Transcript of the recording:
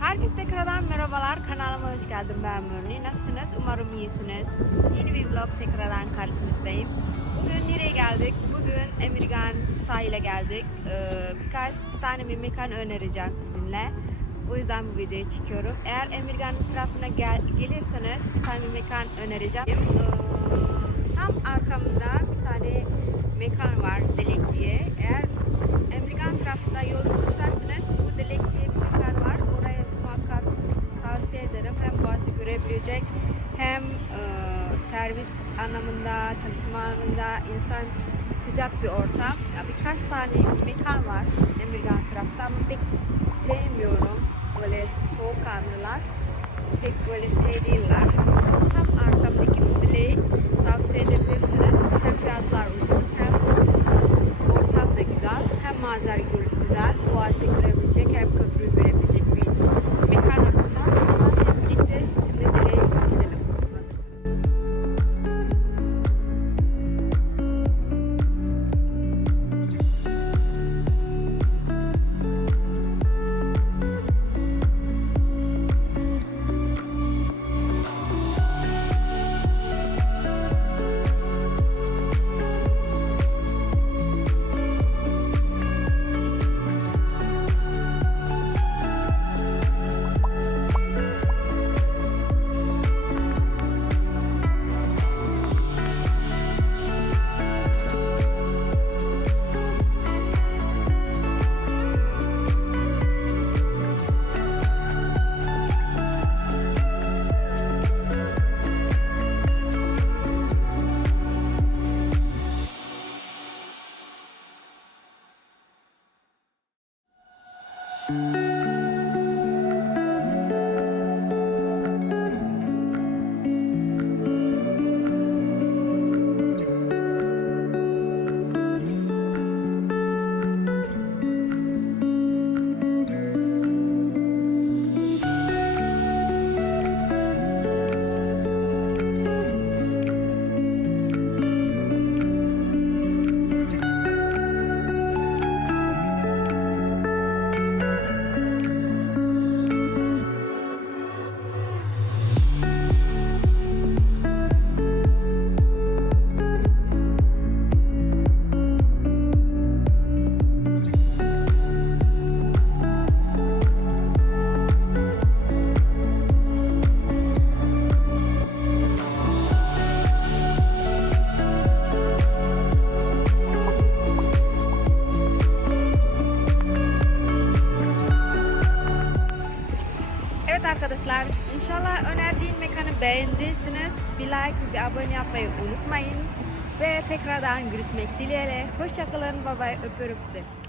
Herkese tekrardan merhabalar. Kanalıma hoş geldin ben Mürni. Nasılsınız? Umarım iyisiniz. Yeni bir vlog tekrardan karşınızdayım. Bugün nereye geldik? Bugün Emirgan sahile geldik. Ee, birkaç bir tane bir mekan önereceğim sizinle. O yüzden bu videoyu çekiyorum. Eğer Emirgan tarafına gel gelirseniz bir tane bir mekan önereceğim. Ee, tam arkamda görebilecek hem e, servis anlamında, çalışma anlamında insan sıcak bir ortam. Ya birkaç tane mekan var Emirgan tarafta ama pek sevmiyorum. Böyle soğukkanlılar. Pek böyle sevdiler. Tam arkamdaki dileği tavsiye edebilirsiniz. Hem fiyatlar uygun hem ortam da güzel. Hem manzara güzel. Boğazı görebilecek hem köprüyü görebilecek Arkadaşlar, inşallah önerdiğim mekanı beğendiyseniz bir like, bir abone yapmayı unutmayın. Ve tekrardan görüşmek dileğiyle. Hoşçakalın, bye bye, öpüyorum sizi.